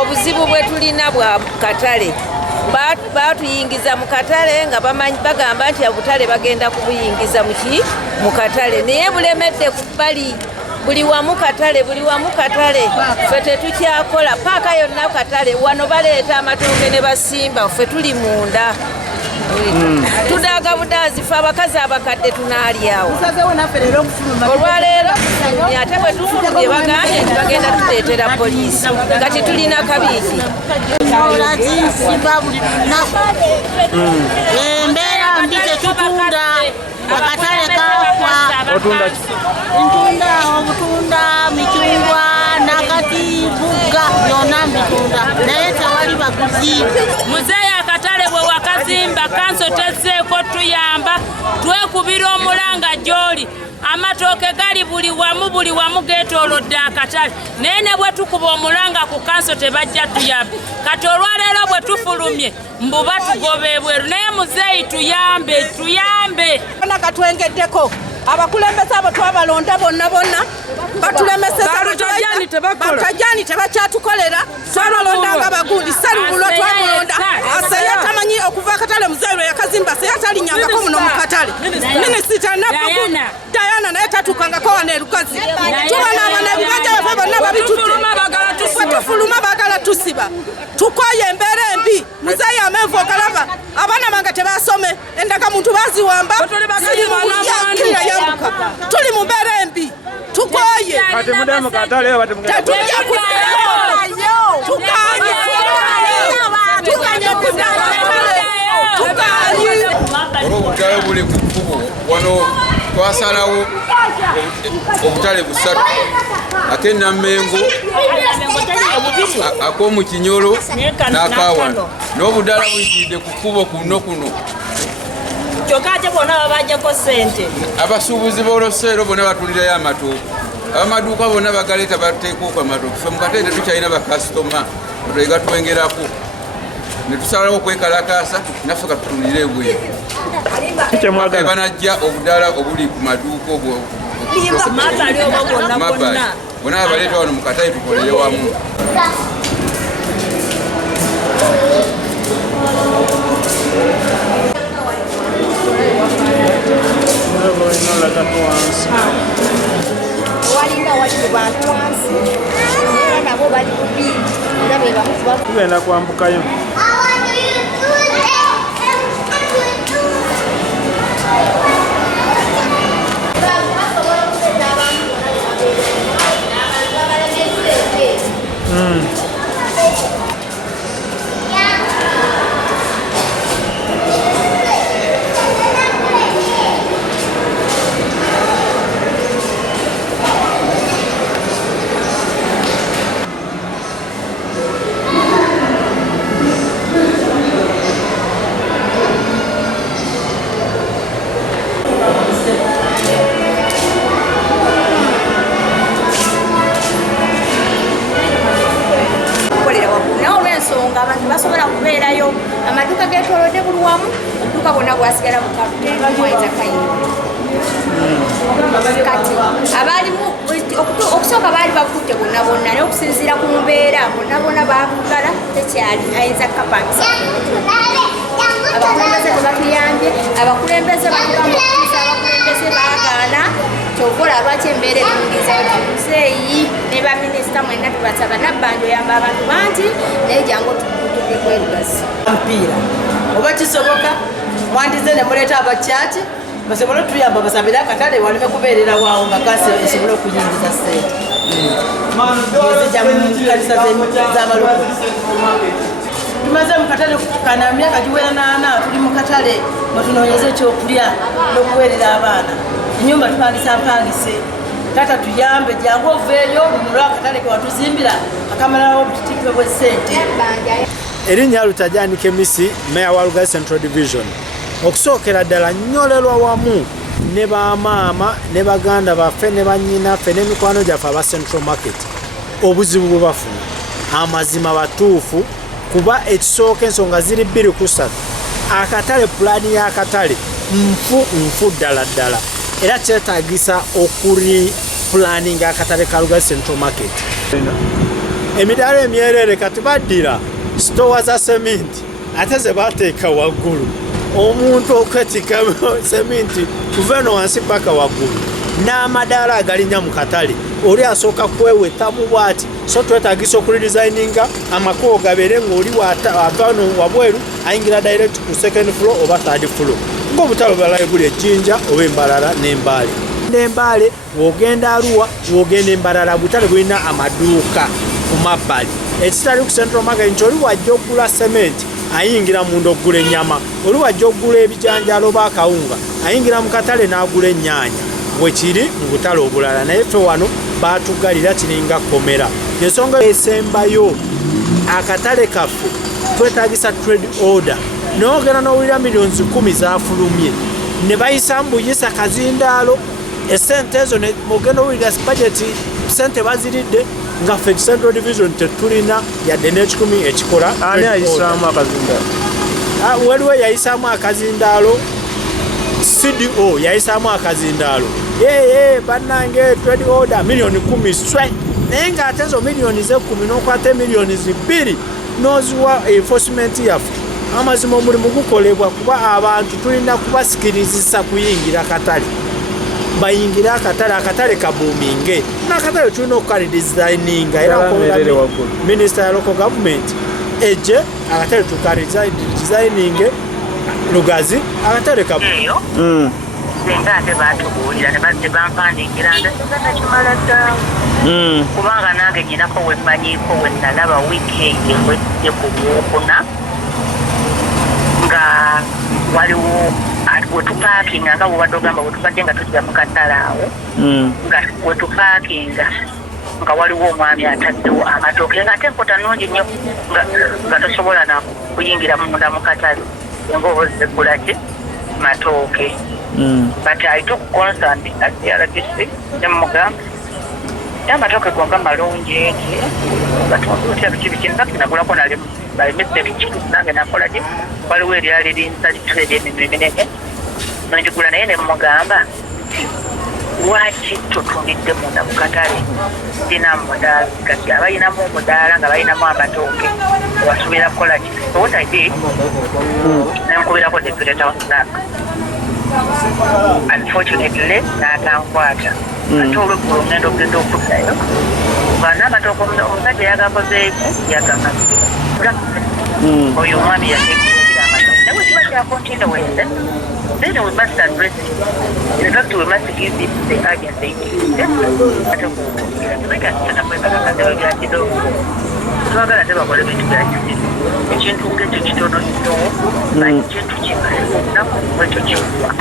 Obuzibu bwe tulina bwa katale batuyingiza mu katale nga bagamba nti obutale bagenda kubuyingiza mu katale naye bulemedde kubali buli wamu katale ffe tetukyakola paaka yonna katale wano baleeta amatooke ne basimba ffe tuli munda tudaaga budaazi ffe abakazi abakadde tunaalyawo olwaleero ate bwe tufulumye bagambye nti bagenda tuleetera poliisi kati tulina kabiiki embeera mbi tetutunda akatale kakwa ntunda obutunda micungwa nakati bugga byonna mbitunda naye tewali baguzi muzeeyi akatale bwe wakazimba kanso tezzeeko tuyamba twekubira omulanga gy'oli amatooke gali buli wamu geetoolodde akatale naye ne bwe tukuba omulanga ku kanso tebajja tuyambe kati olwaleero bwe tufulumye mbu batugoba ebweru naye muzeeyi tuyambe katwengeddeko abakulembeze abo twabalonda bonna batulemesezaabatajani tebakyatukolera twabalondanga abagundi salubulwa twamulonda asaye tamanyi okuva akatale muzeeyi lwe yakazimba saye atalinyangako muno mu katale minisita nabugundi Diana naye tatukangako wano e Lukazi tubona abana ebibanja baffe bonna babitutte tufuluma bagala tusiba tukoye embeera embi muzeeyi amenvu okalaba abaana bange tebasome endagamuntu baziwamba yambuka tuli mu mbeera embi tukoye kati mudde mu katale olw'obutale buli ku kkubo wano twasalawo obutale busatu ak'enammengo ak'omu Kinyolo n'akawano n'obudala buyitiridde ku kkubo kuno kyokka ate bonna babajjako ssente abasuubuzi b'olosero bonna batulirayo amatooke abamaduuka bonna bagaleeta bateekako amatooke fe mu katale tetukyalina bakasitoma atole gatwengerako ne tusalawo okwekalakaasa naffe katutulire ebweru banajja obudala obuli ku maduuka mabbali bonna babaleeta wano mu katale tukolere wamu tugenda kwambukayo abantu basobola kubeerayo amaduuka geetoolodde buli wamu obuduuka bwonna bwasigala bukaweza kayimba kati abaalimu okusooka baali bakutte bonna naye okusinziira ku mbeera bonna baavugala tekyali ayinza kapangisa abakulembeze tebatuyambye abakulembeze batulamu okutuusa abakulembeze bese baagaana kyokola lwaki embeera erungiza muzeeyi ne baminisita mwenna tubasaba nabbanja oyamba abantu bangi naye jangu tukutuke kwerugazi mpiira oba kisoboka mwandize ne muleeta abakyaki basobole tuyamba basabire akatale waleme kubeerera waawo nga gasi esobole okuyingiza ssente ezijja mu kanisa z'amaloko tumaze mu katale kana myaka giwera 8 tuli mu katale mwetunoonyeza ekyokulya n'okuweerera abaana ennyumba tupangise tata tuyambe jangu oveeyo lunulwa akatale ke watuzimbira akamalawo obutitiipe bw'essente. Erinnya Lutajani Kemisi, Meya wa Lugari Central Division. Okusookera ddala nnyolerwa wamu ne bamaama ne baganda baffe ne bannyinaffe n'emikwano gyaffe aba Central Market obuzibu bwe bafuna amazima batuufu kuba ekisooka ensonga ziri 2 akatale pulaani y'akatale nfu ddala era kyetaagisa okuri pulaninga akatale ka Lugari Central Market. Emidaala emyerere kati baddira sitowa za seminti ate ze bateeka waggulu omuntu okwetika seminti kuva eno wansi paka waggulu n'amadaala agalinnya mu katale oli asooka kwewetamu bw'ati so twetaagisa okulidesigninga amakubo gabeere ng'oli avano wabweru ayingira direct ku second floor oba third floor ng'obutale obulala buli ejjinja oba embalala n'embaale n'embaale w'ogenda Arua w'ogenda embalala butale bulina amaduuka ku mabbali ekitali ku Central Market nti oli wajja okugula sementi ayingira munda okugula ennyama oli wajja okugula ebijanjalo baakawunga ayingira mu katale n'agula ennyaanya bwekiri mu butale obulala naye ffe wano baatugalira kiringa komera ensonga esembayo akatale kaffe twetaagisa trade order n'ogenda n'owulira millions 10 zaafulumye ne bayisa mbuyisa kazindaalo essente ezo ogenda owulira budget sente baziridde nga ffe Central Division tetulina yadde n'ekikumi ekikola. Ani ayisaamu akazindaalo? Waliwo yayisaamu akazindaalo CDO yayisaamu akazindaalo bannange trade order million 10 swe naye ng'ate ezo million 10 n'okwata million 2 n'oziwa enforcement yaffe amazima omulimu gukolebwa kuba abantu tulina kubasikirizisa kuyingira akatale bayingira akatale kabuuminge n'akatale tulina okukalidesigninga era minisita ya local government ejje akatale tukalidesigninge Lugazi akatale kabuuminge senga ate baatubuulira ne bazze bampandikira nga singa nakimala ddala kubanga nange nyinako wemmanyiiko we nalaba wiikendi ewedde ku Lwokuna nga waliwo wetupaakinga nga bwobadde ogamba wetubadde nga tujja mu katale awo nga wetupaakinga nga waliwo omwami ataddewo amatooke nga ate enkota nnungi nnyo nga tosobola nakuyingira munda mu katale enga obazeggula ki matooke. But I took concern at the other district, Demogam. Yamatoke Gonga Malonji, but what have you been talking about by Mr. Chicken and apology, while we really in such trade in the minute. When you put an end Mogamba, watch it to commit the Mona Katari, Dinamoda, Kataina Momoda, and Gaina Mabatoke, was with a college. So what I did, I'm going to put the creator of that. Unfortunately, natankwata ate olwegula ogenda okugenda okuddayo banamatoka omusajja yagakozeeki yagamazira oyo omwami yateekera amatoka naye bwe kiba kyakontinda wese then we must address it. In fact, we must give this the urgency. Ate okugira tebekasana kwekakakazeyo byakidogo twagala tebakole bintu byakisi ekintu ngekyo kitono nnyo ekintu kimala olunaku bwekyo kiwa